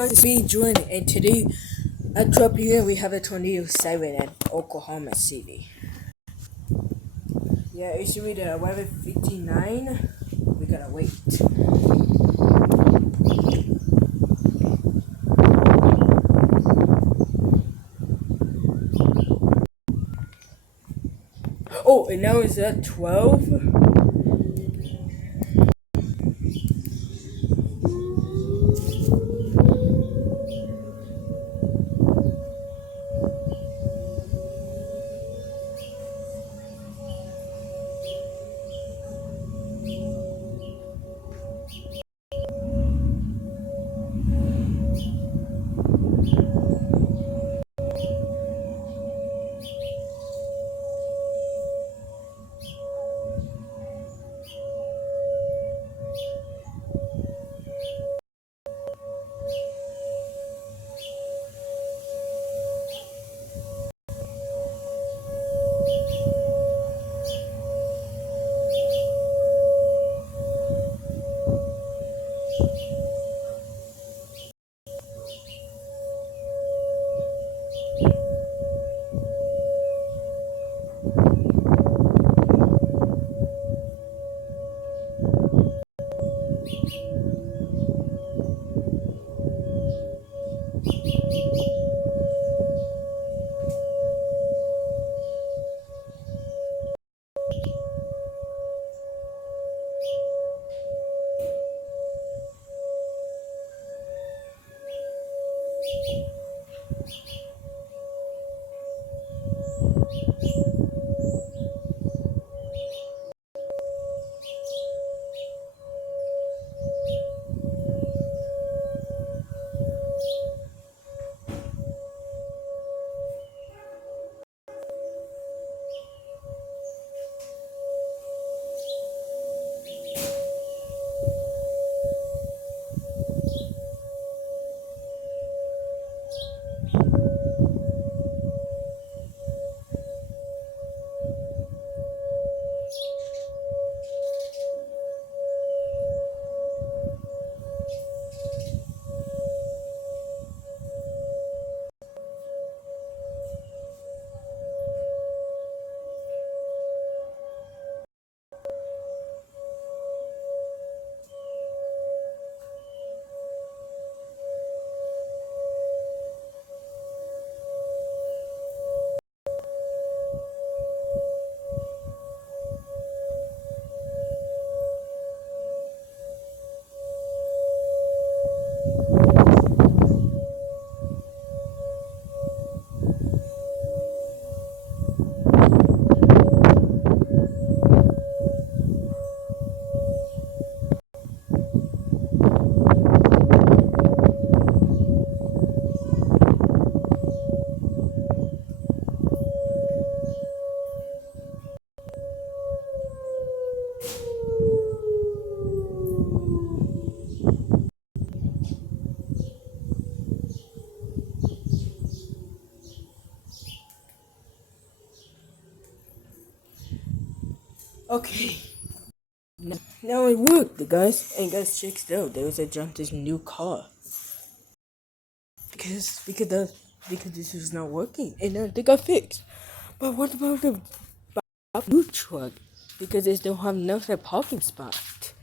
It's me, Jordan, and today at 12 p.m. we have a tornado siren at Oklahoma City. Yeah, it should be the 11:59. We gotta wait. Oh, and now it's at 12. Okay. Now it worked, guys. And guys, check it out. There was a jump this new car because this was not working, and they got fixed. But what about the new truck? Because they don't have enough parking spot.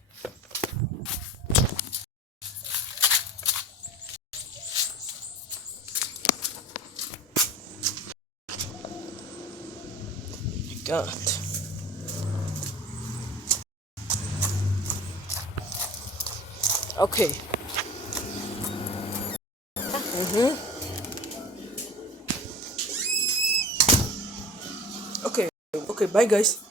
God. Okay. Okay. Okay. Bye, guys.